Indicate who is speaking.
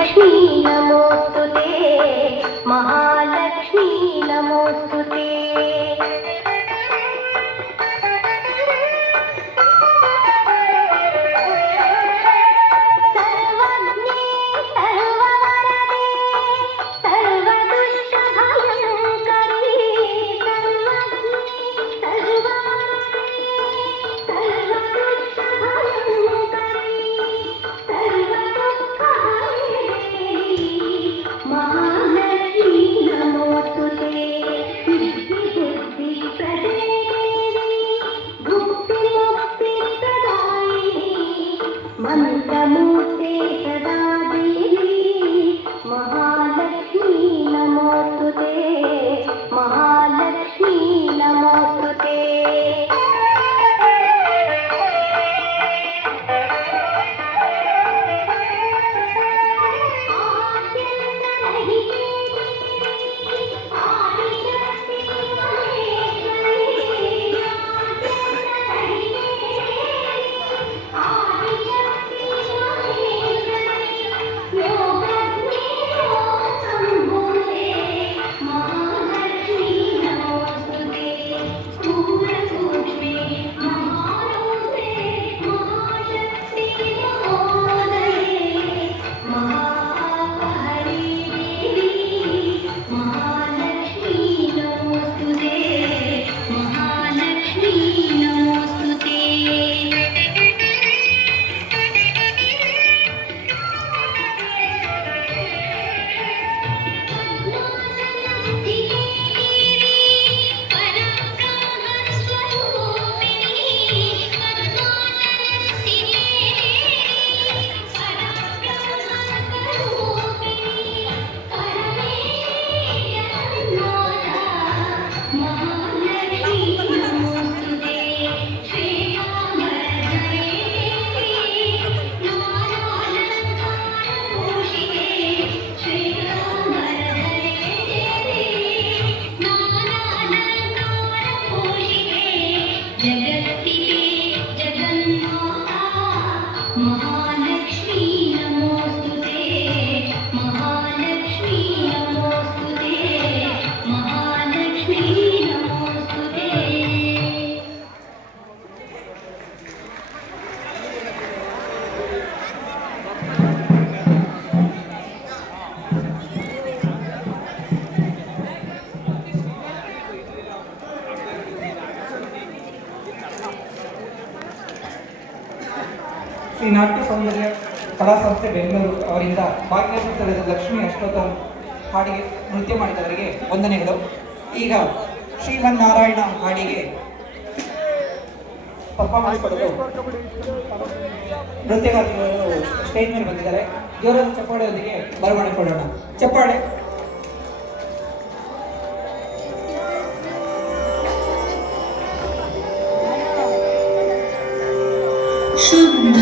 Speaker 1: महालक्ष्मी नमोऽस्तु Deep
Speaker 2: ಶ್ರೀ ನಾಟ್ಯ ಸೌಂದರ್ಯ ಕಲಾ ಸಂಸ್ಥೆ ಬೆಂಗಳೂರು ಅವರಿಂದ ಭಾಗ್ಯಶ್ರೀ ಲಕ್ಷ್ಮಿ ಅಷ್ಟೋತ್ತರ ಹಾಡಿಗೆ ನೃತ್ಯ ಮಾಡಿದವರಿಗೆ ವಂದನೆಗಳು ಈಗ ಶ್ರೀಮನ್ನಾರಾಯಣ ಹಾಡಿಗೆ ಪರ್ಫಾರ್ಮೆನ್ಸ್ ಕೊಡಲು ನೃತ್ಯಗಾರರು ಸ್ಟೇಜ್ ಮೇಲೆ ಬಂದಿದ್ದಾರೆ. ಜೋರಾದ ಚಪ್ಪಾಳೆಯೊಂದಿಗೆ ಬರಮಾಡಿಕೊಳ್ಳೋಣ ಚಪ್ಪಾಳೆ. ಶುದ್ಧ